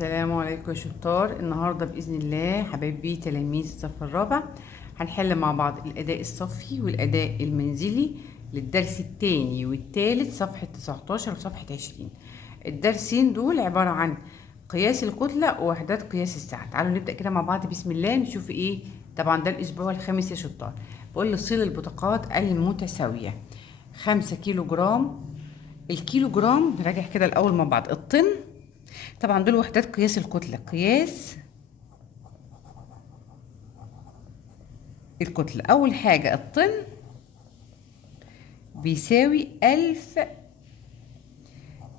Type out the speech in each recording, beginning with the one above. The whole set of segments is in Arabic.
السلام عليكم يا شطار. النهارده باذن الله حبايبي تلاميذ الصف الرابع هنحل مع بعض الاداء الصفي والاداء المنزلي للدرس الثاني والثالث صفحه 19 وصفحه 20. الدرسين دول عباره عن قياس الكتله ووحدات قياس السعه. تعالوا نبدا كده مع بعض بسم الله نشوف ايه. طبعا ده الاسبوع الخامس يا شطار. بقول لي صيغ البطاقات المتساويه. 5 كيلو جرام. الكيلو جرام نراجع كده الاول مع بعض. الطن طبعا دول وحدات قياس الكتلة. قياس الكتلة أول حاجة الطن بيساوي 1000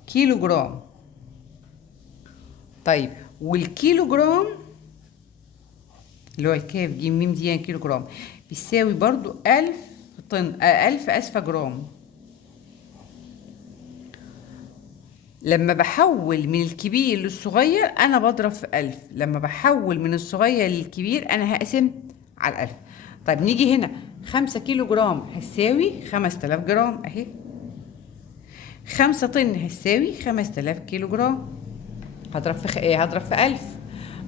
كيلو جرام. طيب والكيلو جرام اللي هو الكاف جيم ميم دي يعني كيلو جرام بيساوي برضو 1000 طن 1000 أسفة جرام. لما بحول من الكبير للصغير أنا بضرب في 1000. لما بحول من الصغير للكبير أنا هقسم على 1000. طيب نيجي هنا 5 كيلو جرام هتساوي 5000 جرام أهي. 5 طن هتساوي 5000 كيلو جرام. هضرب في ايه؟ هضرب في 1000.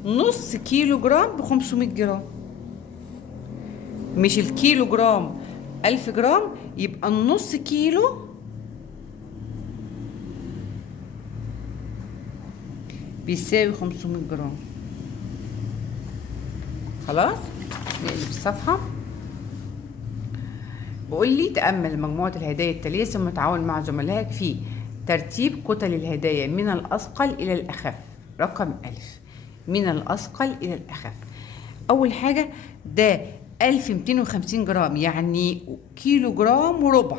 نص كيلو جرام ب 500 جرام. مش الكيلو جرام 1000 جرام، يبقى النص كيلو بيساوي 500 جرام. خلاص نقلب الصفحة. بقول لي تأمل مجموعة الهدايا التالية ثم تعاون مع زملائك في ترتيب كتل الهدايا من الأثقل إلى الأخف. رقم 1000 من الأثقل إلى الأخف. أول حاجة ده 1250 جرام يعني كيلو جرام وربع.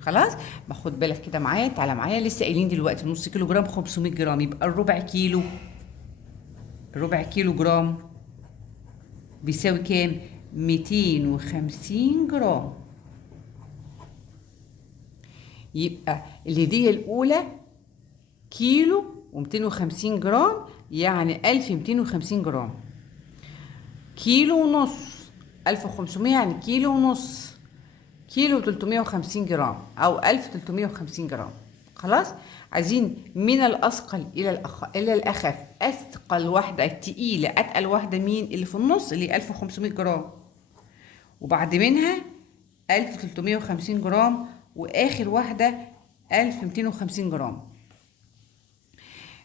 خلاص ما خد بالك كده معايا، تعالى معايا. لسه قايلين دلوقتي نص كيلو جرام 500 جرام، يبقى الربع كيلو. الربع كيلو جرام بيساوي كام؟ 250 جرام. يبقى الهدية الأولى كيلو و250 جرام يعني 1250 جرام. كيلو ونص 1500 يعني كيلو ونص. كيلو 350 جرام أو 1350 جرام. خلاص عايزين من الأثقل إلى الأخف. أثقل واحدة التقيلة أتقل واحدة مين؟ اللي في النص اللي 1500 جرام، وبعد منها 1350 جرام، وآخر واحدة 1250 جرام.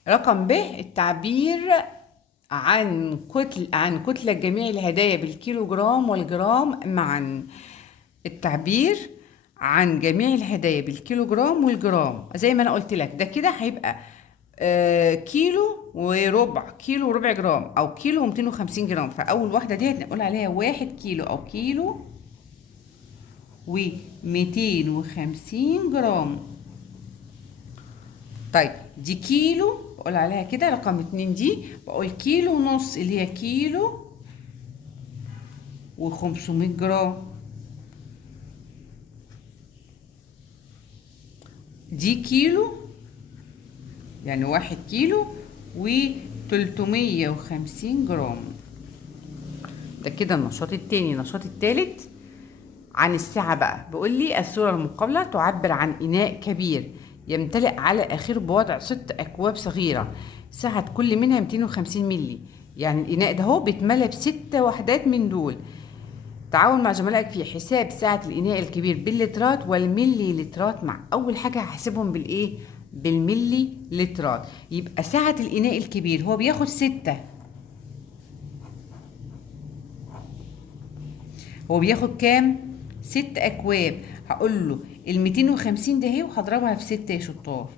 رقم ب التعبير عن كتلة جميع الهدايا بالكيلو جرام والجرام معا. التعبير عن جميع الهدايا بالكيلو جرام والجرام زي ما انا قلت لك ده كده هيبقى كيلو وربع، كيلو وربع جرام او كيلو و250 جرام. فاول واحده دي هنقول عليها 1 كيلو او كيلو و250 جرام. طيب دي كيلو بقول عليها كده. رقم 2 دي بقول كيلو ونص اللي هي كيلو و500 جرام. دي كيلو يعني 1 كيلو و350 جرام. ده كده النشاط التاني. النشاط التالت عن السعة بقى. بيقول لي الصورة المقابلة تعبر عن إناء كبير يمتلئ على آخره بوضع 6 أكواب صغيرة. سعة كل منها 250 ملي. يعني الإناء ده هو بيتملى ب6 وحدات من دول. تعاون مع زملائك في حساب سعة الإناء الكبير باللترات والملي لترات مع. أول حاجة هحسبهم بالإيه؟ بالملي لترات. يبقى سعة الإناء الكبير هو بياخد 6. هو بياخد كام؟ 6 أكواب. هقول له ال 250 ده اهي وهضربها في 6 يا شطار.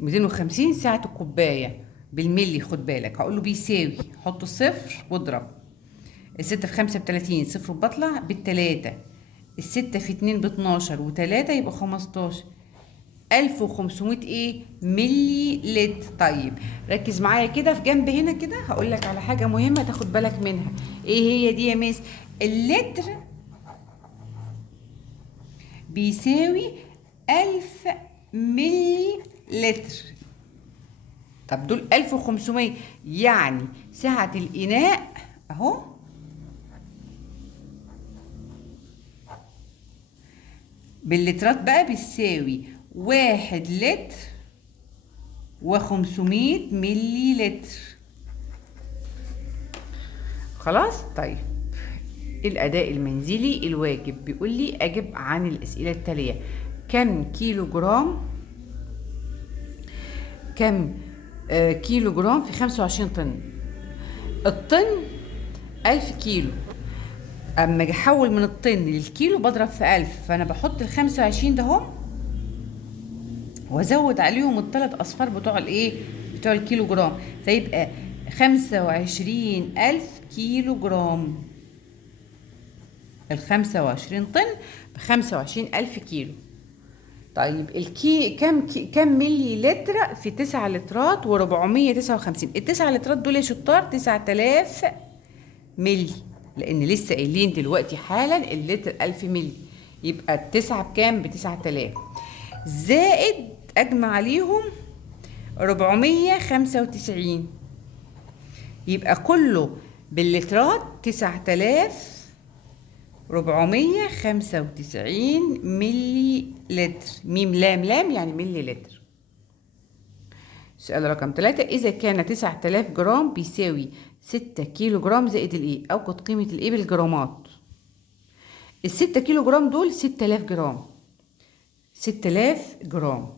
250 سعة الكوباية بالملي. خد بالك هقول له بيساوي، حط الصفر واضرب. الستة في 5 ب30، صفر بطلع ب3. الستة في 2 ب12 و3 يبقى 15. 1500 ايه؟ ملي لتر. طيب ركز معايا كده في جنب هنا كده، هقول لك على حاجة مهمة تاخد بالك منها. ايه هي دي يا ميس؟ اللتر بيساوي 1000 ملي لتر. طب دول 1500 يعني سعة الإناء أهو باللترات بقى بيساوي 1 لتر و500 ملي لتر. خلاص. طيب الأداء المنزلي الواجب بيقول لي أجب عن الأسئلة التالية: كم كيلو جرام في 25 طن؟ الطن 1000 كيلو. اما اجي احول من الطن للكيلو بضرب في 1000، فانا بحط ال 25 ده اهو وازود عليهم الثلاث اصفار بتوع الكيلو جرام، فيبقى 25000 كيلو جرام. ال 25 طن ب 25000 كيلو. طيب كم ملي لتر في 9 لترات و459؟ ال9 لترات دول يا شطار 9000 ملي، لان لسه قايلين دلوقتي حالا اللتر 1000 ملي، يبقى التسعة بكام؟ ب9000 زائد اجمع عليهم 495، يبقى كله باللترات 9495 ملي لتر. ميم لام لام يعني ملي لتر. سؤال رقم 3: إذا كان 9000 جرام بيساوي 6 كيلو جرام زائد الإيه؟ أوجد قيمة الإيه بالجرامات. ال6 كيلو جرام دول 6000 جرام. 6000 جرام.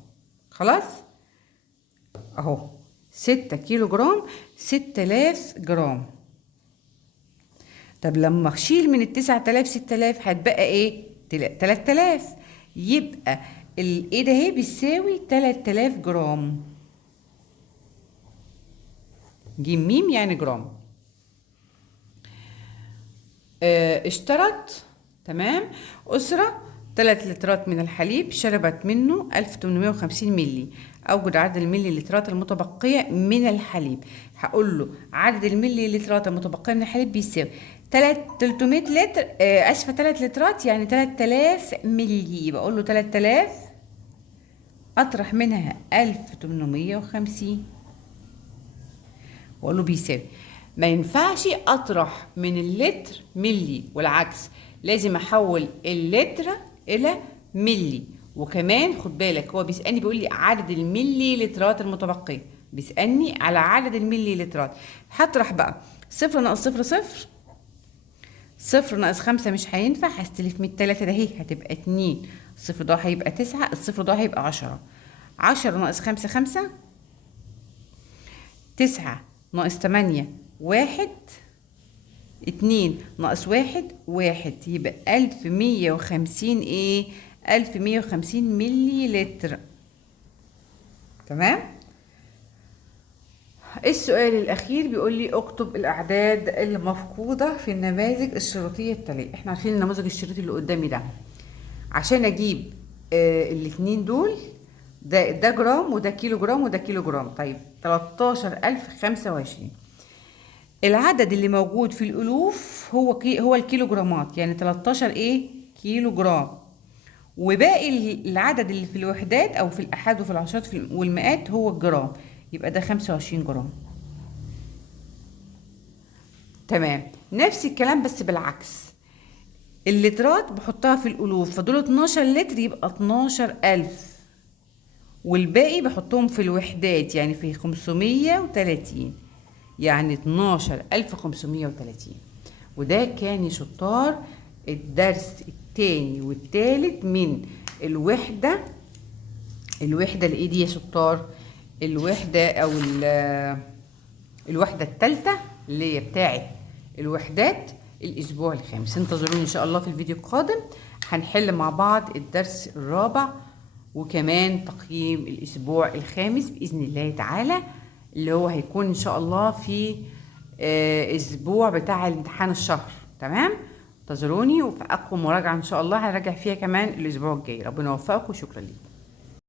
خلاص؟ أهو 6 كيلو جرام 6000 جرام. طب لما أشيل من ال9000 6000 هتبقى إيه؟ 3000. يبقى الإيه ده هي بيساوي 3000 جرام. جيم ميم يعني جرام. اشترت تمام أسرة 3 لترات من الحليب، شربت منه 1850 ملي. أوجد عدد الملي لترات المتبقية من الحليب. هقول له عدد الملي لترات المتبقية من الحليب بيساوي 300 لتر، 3 لترات يعني 3000 ملي. بقول له 3000 أطرح منها 1850 واقول له بيساوي. ما ينفعش اطرح من اللتر ملي والعكس، لازم احول اللتر الى ملي. وكمان خد بالك هو بيسالني بيقول لي عدد الملي لترات المتبقيه، بيسالني على عدد الملي لترات. هطرح بقى 0 ناقص 0 0، 0 ناقص 5 مش هينفع، هستلف من التلاتة ده هي هتبقى 2، الصفر ده هيبقى 9، الصفر ده هيبقى 10. 10 ناقص 5 5، 9 ناقص 8 1، 2 ناقص 1 1، يبقى 1150 ايه؟ 1150 ملي لتر. تمام. السؤال الأخير بيقول لي اكتب الأعداد المفقودة في النماذج الشريطية التالية. احنا عارفين النموذج الشريطي اللي قدامي ده عشان أجيب الاتنين دول، ده جرام وده كيلو جرام وده كيلو جرام. طيب 13025. العدد اللي موجود في الألوف هو الكيلو جرامات، يعني 13 كيلو جرام، وباقي العدد اللي في الوحدات أو في الأحاد وفي العشرات والمئات هو الجرام، يبقى ده 25 جرام. تمام. نفس الكلام بس بالعكس، اللترات بحطها في الألوف، فدول 12 لتر يبقى 12000، والباقي بحطهم في الوحدات يعني في 530، يعني 12530. وده كان يا شطار الدرس التاني والتالت من الوحدة الايه دي يا شطار؟ الوحدة او الوحدة التالتة اللي هي بتاعت الوحدات الاسبوع الخامس. انتظروني ان شاء الله في الفيديو القادم، هنحل مع بعض الدرس الرابع وكمان تقييم الاسبوع الخامس باذن الله تعالى، اللي هو هيكون ان شاء الله في اسبوع بتاع الامتحان الشهر. تمام. انتظروني وفي اقوى مراجعه ان شاء الله هنراجع فيها كمان الاسبوع الجاي. ربنا يوفقكم وشكرا لكم.